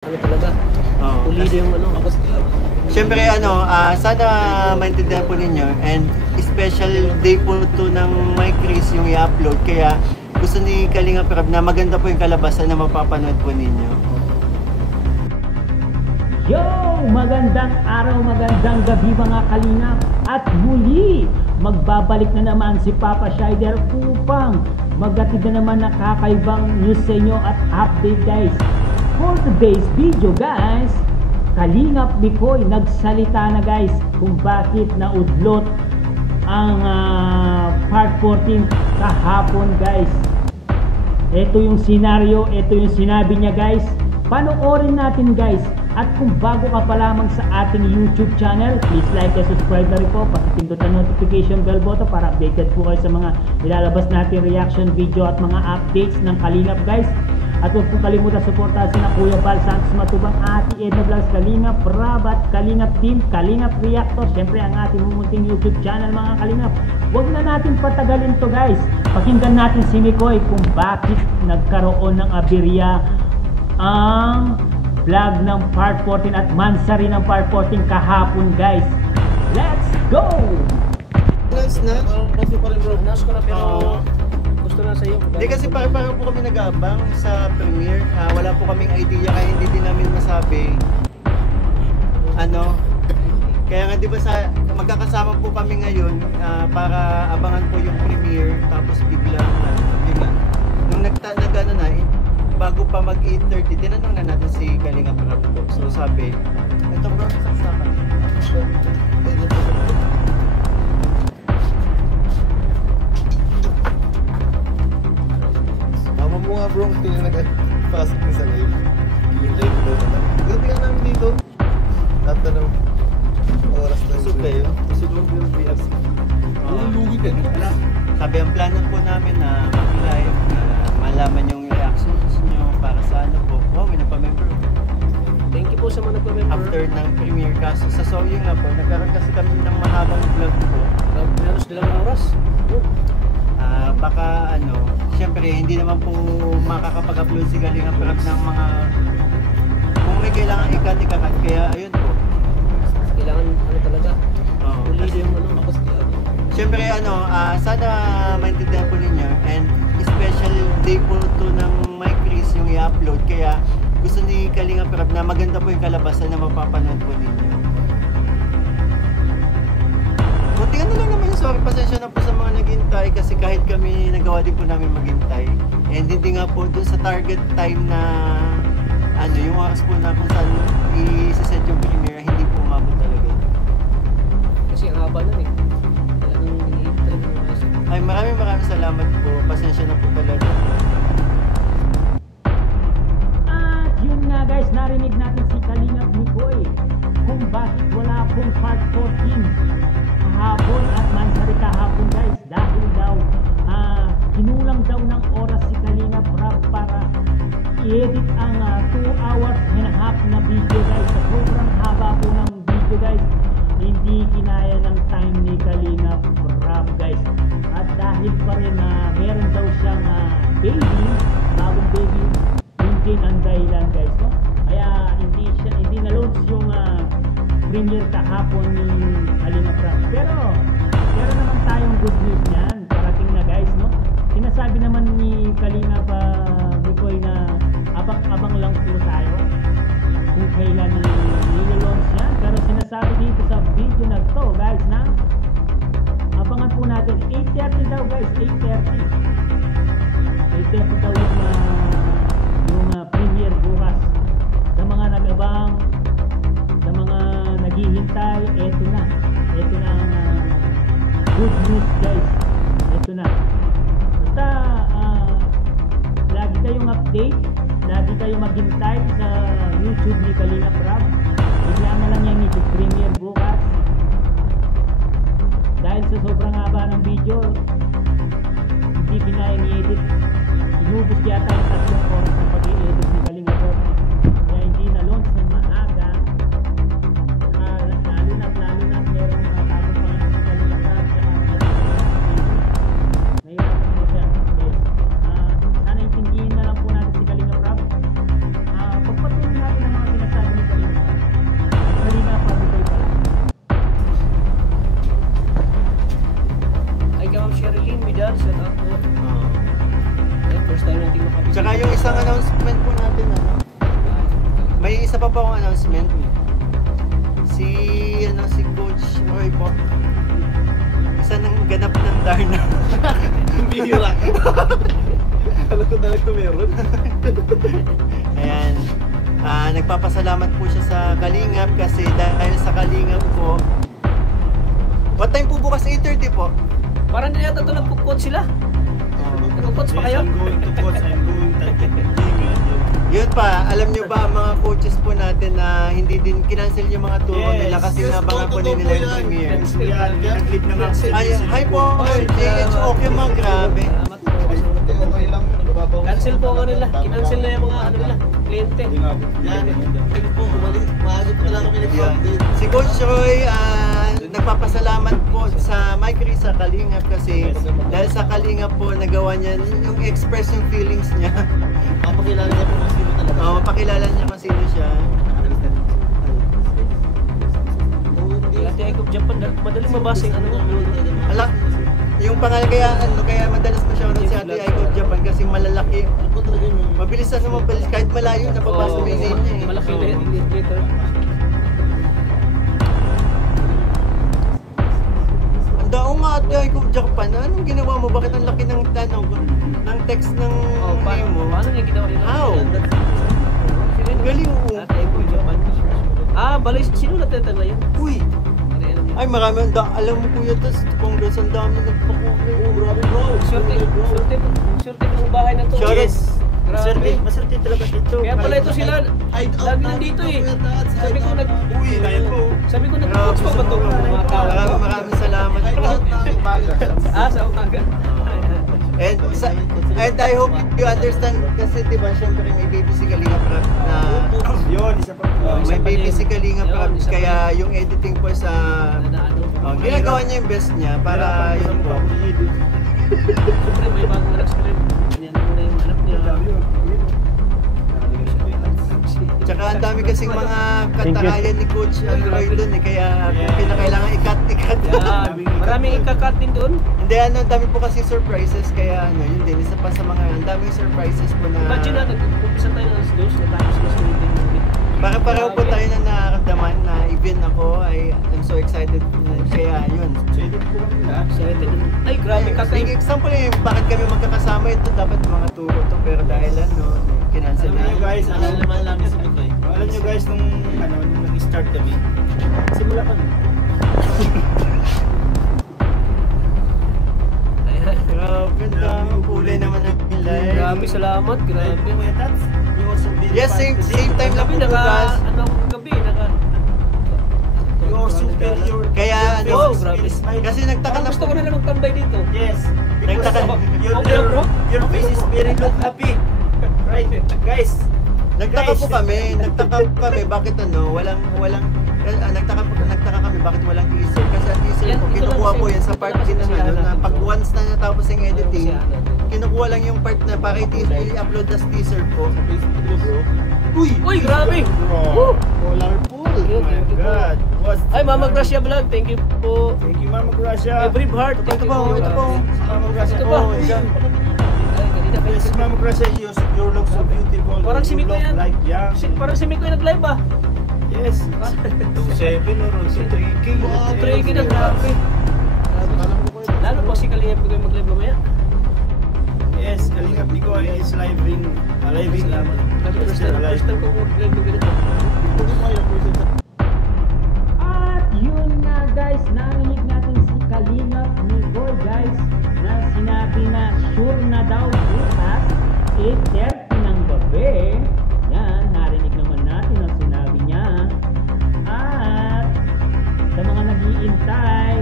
Ano talaga? Pulido yung ano. Siyempre sana maintindihan po ninyo, and special day po ito ng My Chris yung i-upload, kaya gusto ni Kalinga Prab na maganda po yung kalabasan na mapapanood po ninyo. Yo! Magandang araw, magandang gabi mga kalingap. At muli, magbabalik na naman si Papa Shider upang maghatid na naman ng kakaibang news sa inyo at update guys. For today's video guys, Kalingap Mikoy nagsalita na guys kung bakit naudlot ang part 14 kahapon guys. Ito yung senaryo, ito yung sinabi niya guys. Panoorin natin guys. At kung bago ka pa lamang sa ating YouTube channel, please like and subscribe na rin po. Pakipindot ang notification bell button para updated po kayo sa mga ilalabas natin reaction video at mga updates ng Kalingap guys. At huwag pong kalimutan suportahan sina Kuya Val Santos Matubang, Ate Edna Vlogs, Kalingap Prab at Kalingap Team, Kalingap Reactor. Siyempre ang ating mumunting YouTube channel mga Kalingap. Huwag na natin patagalin to guys. Pakinggan natin si Mikoy kung bakit nagkaroon ng aberya ang vlog ng part 14 at mansari ng part 14 kahapon guys. Let's go! Announce na? Announce pa rin bro. Announce ko na pero gusto na sa iyo. Hindi kasi parang po kami nag-aabang sa premiere. Wala po kaming idea kaya hindi din namin masabi. Kaya nga di ba magkakasama po kami ngayon para abangan po yung premiere, tapos biglang nung nag-ano na bago pa mag 8:30, tinanong na natin si Kalinga Prab po. So sabi, ito bro, sasama. Mama mo nga bro, hindi na nag-pasok na sa live. Yung live daw naman. Gabi ka namin dito. At oras na So kayo, susunod yung BFC. lugi ka. Sabi ang plano po namin na mag-live, na malaman yung reactions nyo para sa po. Wow, may nagpa-member. Thank you po sa mga nagpa-member. After ng premiere, kaso sa Soyo nga po, nagkaroon kasi kami ng mahabang vlog po. Meron silang oras. Baka syempre hindi naman po makakapag-upload si Kalinga Prab ng mga kung may kailangan ikat-ikakat, kaya ayun po. Kailangan talaga. Pulido yung ano. Syempre sana maintindihan po ninyo, and special day po ito ng My Chris yung i-upload, kaya gusto ni Kalinga Prab na maganda po yung kalabasan na mapapanood po ninyo. Kunti lang naman yung sorry, pasensya na po sa mga naghintay kasi kahit kami nagawa din po namin maghintay, and hindi nga po dun sa target time na yung oras po na kung saan i-set yung premiere, hindi po umabot talaga. Kasi ang haba nun eh. Talagang nag-iip talaga ng oras. Ay, maraming salamat po. Pasensya na po talaga. At yun nga guys, narinig natin si Kalingap Mikoy kung bakit wala pong part 14 kahapon at mansari kahapon guys, dahil daw kinulang daw ng oras si Kalingap Prab para i-edit ang 2 hours and a half na video guys. Sa sobrang haba po ng video guys, hindi kinaya ng time ni Kalingap Prab guys. At dahil pa rin meron daw siyang baby, bagong baby, yun din ang dahilan guys, no? Kaya hindi na-launch yung premiere kahapon ni Kalingap Prab. Pero naman tayong good news niyan, parating na guys, no? Sinasabi naman ni Kalingap Mikoy na abang lang po tayo kung kailan i-launch yan. Pero sinasabi dito sa video na to guys na abangan po natin 8:30 daw guys, 8:30 daw yung premiere bukas. Sa mga nag-abang, sa mga naghihintay, eto na ang good news guys, eto na. Basta lagi kayong update, lagi kayong maghintay sa YouTube ni Kalingap Prab. Bigla na lang yan i-premiere bukas. Dahil sa sobrang haba ng video, hindi kinaya ni-edit. Inubos yata yung 3 oras ng pag-i-edit ni Kalingap Prab. Kaya hindi na-launch ng maaga. Lalo na meron bagong pangalan si Kalingap Prab tsaka nahirapan po siya. Sana intindihin na lang po natin si Kalingap Prab. Pagpatuloy natin ang May isa pa po akong announcement. Si Coach Roy po. Isa nang ganap ng Darna. Bihira. Alam ko talaga meron. Ayan. Nagpapasalamat po siya sa Kalingap kasi dahil sa Kalingap po. What time po bukas? 8:30 po. Parang hindi yata ito nagpo-coach sila. Nagpo-coach pa kayo? I'm going to coach. I'm going to Yun pa, alam nyo ba ang mga coaches po natin na hindi din kinancel yung mga turo nila kasi nabangan po nila yung premiere. Yan, nag-lead na nga. Ay, hi po, JH, okay mga grabe. Salamat po. Okay lang. Cancel po ako nila. Kinancel na yung mga ano nila, kliyente. Yan. Po, maagot na lang kami Yun. nag-update. Si Coach Roy, nagpapasalamat po sa Mike Ree sa Kalingap kasi dahil sa Kalingap po nagawa niya yung express yung feelings niya. Mapakilala niya po kung sino talaga. Mapakilala niya kung sino siya. Ate Ike of Japan, madaling mabasa yung ano. Ala, yung pangalan kaya madalas mo siya si Ate Ike of Japan kasi malalaki. Mabilis na mabilis kahit malayo napapasa mo yung name niya eh. Malaki na letter. Ang daong nga Ate Ike of Japan, anong ginawa mo? Bakit ang laki ng tanong ng text ng name mo? Paano niya ginawa nila? How? Galing mo. Ate Ike of Japan. Balay, sino natin na yun? Uy! Ay, marami alam mo kuya, tas Congress, ang dami nagpakulay. Oh, grabe bro. Swerte ng bahay na to. Shoutout. Grabe. Maserte talaga dito. Kaya pala ito sila, lagi nandito eh. Sabi ko Uy, kaya po. Sabi ko nag-coach pa ba ito? Mga tao. Maraming salamat po. Sa umaga. And I hope you understand kasi diba syempre may baby si Kalinga Prab na Yun, isa pa. may baby si Kalinga Prab kaya yung editing po sa ginagawa niya yung best niya para yun po. Siyempre may bagong anak sa rin. Ganyan mo na yung anak niya. Tsaka ang dami kasing mga katakayan ni Coach Roy doon eh kaya kung kinakailangan ikat. Maraming ikakat din doon. Hindi ang dami po kasi surprises kaya yun din isa pa sa mga ang daming surprises po na Imagine na, nag-umpisa tayo ng alas 2, natapos na sa meeting. pareho po tayo na nakaramdaman na even ako I'm so excited kaya yun. Ay, grabe ka Like example yung bakit kami magkakasama ito dapat mga turo to pero dahil kinancel Alam na. nyo guys, alam nyo guys nung nag-start kami. Simula kami. Grabe, ang daming kulay naman ng pilay. Grabe, salamat, grabe. Yes, same time lang po Gabi, bukas. gabi, naka... You're superior. Kaya Wow, grabe. kasi nagtaka Parang na gusto ko na lang magtambay dito. Yes. Nagtaka. Your face is very look happy. Right, guys. Nagtaka po kami bakit nagtaka kami bakit walang teaser kasi ang teaser Yan, po ito kinukuha lang po kasi- yan sa part ito din lang ng kasi na natin. pag once na natapos yung editing Ano, kinukuha lang yung part na para i-upload as teaser po. Uy, grabe! Woo! Colorful. Thank you, Oh my thank you po. God. Ay, Mama Gracia Vlog, thank you po. Thank you, Mama Gracia. Every heart, thank Ito you po, po. ito po. Mama Gracia. Ito pa. Oh, yan. Ay, kanina pa Yes, Mama Gracia, you look so beautiful. Parang si You Miko look yan. like young. Parang si Miko yung nag-live ah. Yes. 2-7 or 3K. Wow, 3K na, grabe. Lalo po si Kalingap ko yung mag-live mamaya. Yes, Kalingap Nico is living. Salamat. First time ko mag-live ng ganito. At yun nga guys, narinig natin si Kalingap Nicole guys na sinabi na sure na daw bukas 8:30 ng gabi. Yan, narinig naman natin ang sinabi niya. At sa mga nag-iintay,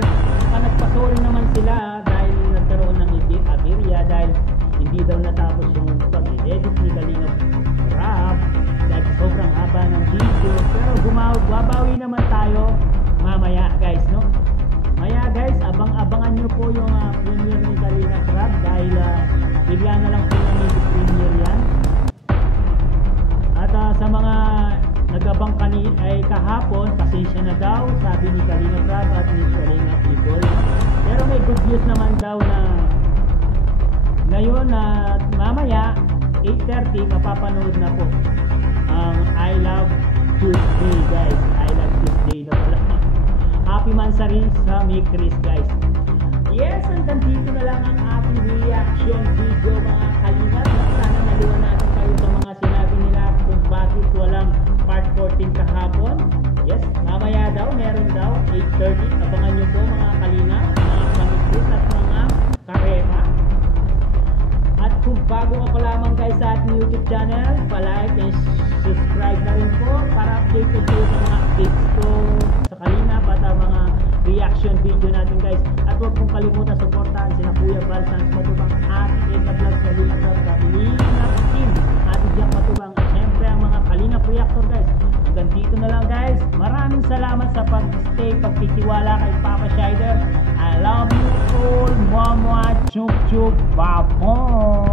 nagpasorry naman sila dahil nagkaroon ng aberya dahil hindi daw natapos yung pag-edit ni Kalingap Rap dahil sobrang haba ng video. Pero babawi naman tayo mamaya guys, no? Maya guys, abangan nyo po yung premiere ni Kalingap Rap dahil bigla na lang po yung premiere yan. At sa mga nagabang kahapon, pasensya na daw, sabi ni Kalingap Rap at ni Kalingap Nicole. Pero may good news naman daw na ngayon at mamaya 8:30 mapapanood na po ang I Love Sammy Chris guys. Yes, hanggang dito na lang ang ating reaction video mga kalingap. Sana naliwan natin kayo sa mga sinabi nila kung bakit walang part 14 kahapon. Yes, mamaya daw, meron daw, 8:30. Abangan nyo po mga kalingap, mga pamikris at mga karema. At kung bago ka pa lamang guys sa ating YouTube channel, pa-like and subscribe na rin po para updated kayo sa mga updates ko sa kalingap at ang mga reaction video natin guys. At huwag pong kalimutan suportahan sina Kuya Val Sans Matubang, ating Eka Vlog, Kalingap Team, ating Jack Matubang, at syempre ang mga Kalingap Reactor guys. Hanggang dito na lang guys. Maraming salamat sa pag-stay, pagtitiwala kay Papa Shider. I love you all, Mama Chuk Chuk Papo.